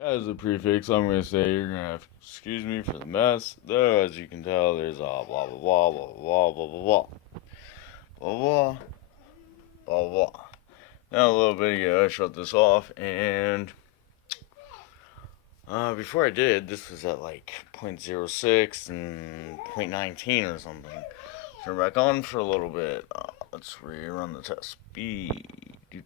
As a prefix, I'm going to say you're going to have to excuse me for the mess. Though, as you can tell, there's blah blah blah blah blah blah blah blah blah blah blah blah. Now a little bit ago, I shut this off, and before I did, this was at like 0.06 and 0.19 or something. Turn back on for a little bit. Let's rerun the test. Speed.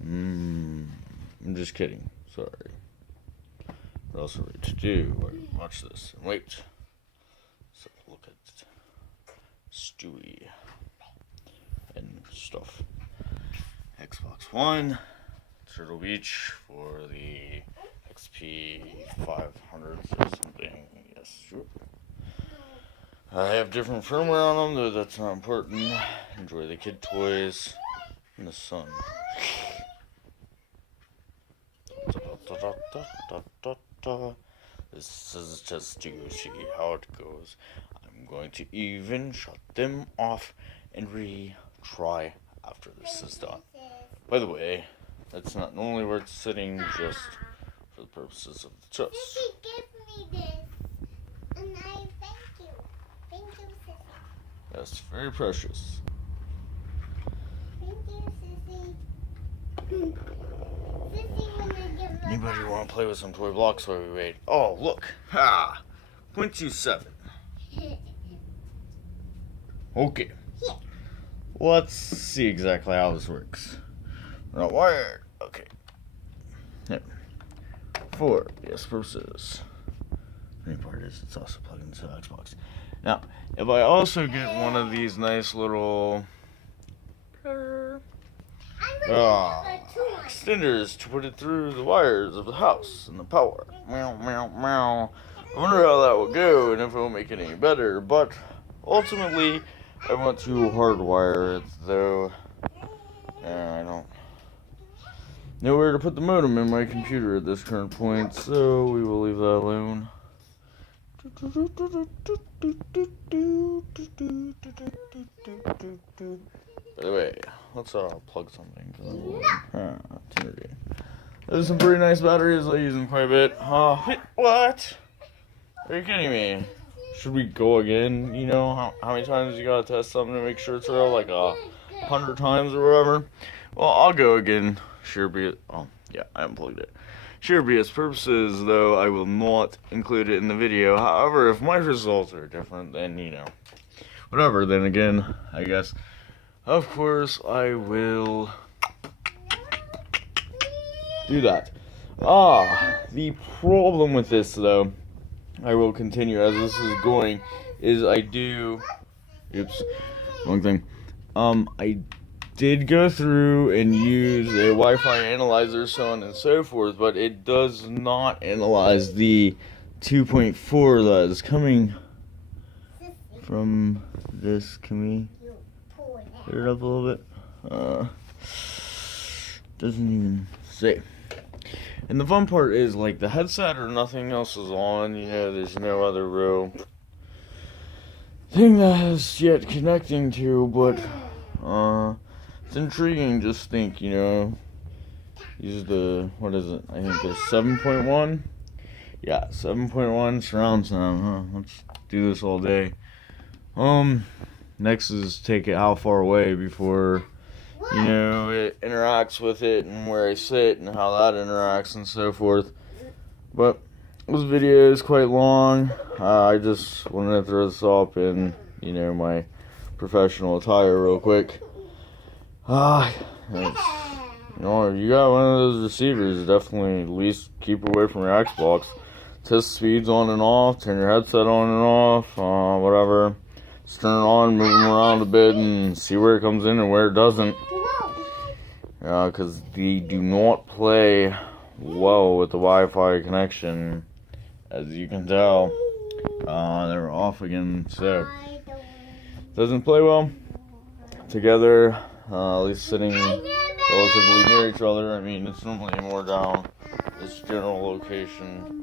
I'm just kidding. Sorry. What else are we to do? Watch this and wait. So look at Stewie and stuff. Xbox One, Turtle Beach for the XP 500s or something. Yes, sure. I have different firmware on them, though that's not important. Enjoy the kid toys in the sun. This is just to see how it goes. I'm going to even shut them off and retry after this is done. By the way, that's not normally where it's sitting, just for the purposes of the test. Sissy, give me this. And I thank you. Thank you, Sissy. That's very precious. Thank you, Sissy. Sissy, when I give her Anybody want to play with some toy blocks while we wait? Oh, look. Ha! 0.27. Okay. Here. Let's see exactly how this works. We're not wired. Okay. Yep. For yes purposes. Any part is it's also plugged into the Xbox. Now, if I also get one of these nice little extenders to put it through the wires of the house and the power. Meow meow meow. I wonder how that will go and if it will make it any better, but ultimately I want to hardwire it, though I don't know where to put the modem in my computer at this current point, so we will leave that alone. By the way, let's plug something. There's some pretty nice batteries. I use them quite a bit. What? Are you kidding me? Should we go again? You know, how many times you gotta test something to make sure it's real? Like 100 times or whatever? Well, I'll go again. Sure be it. Oh, yeah, I unplugged it. Sure be its purposes, though, I will not include it in the video. However, if my results are different, then, you know, whatever. Then again, I guess, of course, I will do that. The problem with this, though, I will continue as this is going, is I do, wrong thing, I did go through and use a Wi-Fi analyzer, so on and so forth, but it does not analyze the 2.4 that is coming from this. Can we clear it up a little bit? Doesn't even say. And the fun part is, like, the headset or nothing else is on, you know, there's no other real thing that is yet connecting to, but, it's intriguing. Just think, you know, use the, what is it? I think there's 7.1. Yeah, 7.1 surround sound, huh? Let's do this all day. Next is take it how far away before, you know, it interacts with it and where I sit and how that interacts and so forth. But this video is quite long. I just wanted to throw this up in, you know, my professional attire real quick. You know, if you got one of those receivers, definitely at least keep away from your Xbox. Test speeds on and off, turn your headset on and off, whatever. Just turn it on, move them around a bit, and see where it comes in and where it doesn't. Because they do not play well with the Wi-Fi connection, as you can tell. They're off again, so doesn't play well together. At least sitting relatively near each other. I mean, it's normally more down this general location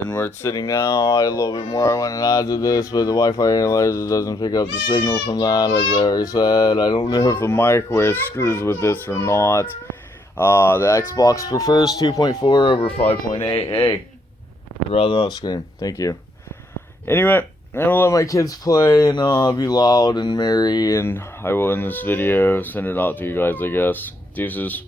And where it's sitting now, I had a little bit more I went and added to this, but the Wi-Fi analyzer doesn't pick up the signal from that, as I already said. I don't know if the microwave screws with this or not. The Xbox prefers 2.4 over 5.8. Hey, I'd rather not scream. Thank you. Anyway, I'm gonna let my kids play and be loud and merry, and I will end this video, send it out to you guys, I guess. Deuces.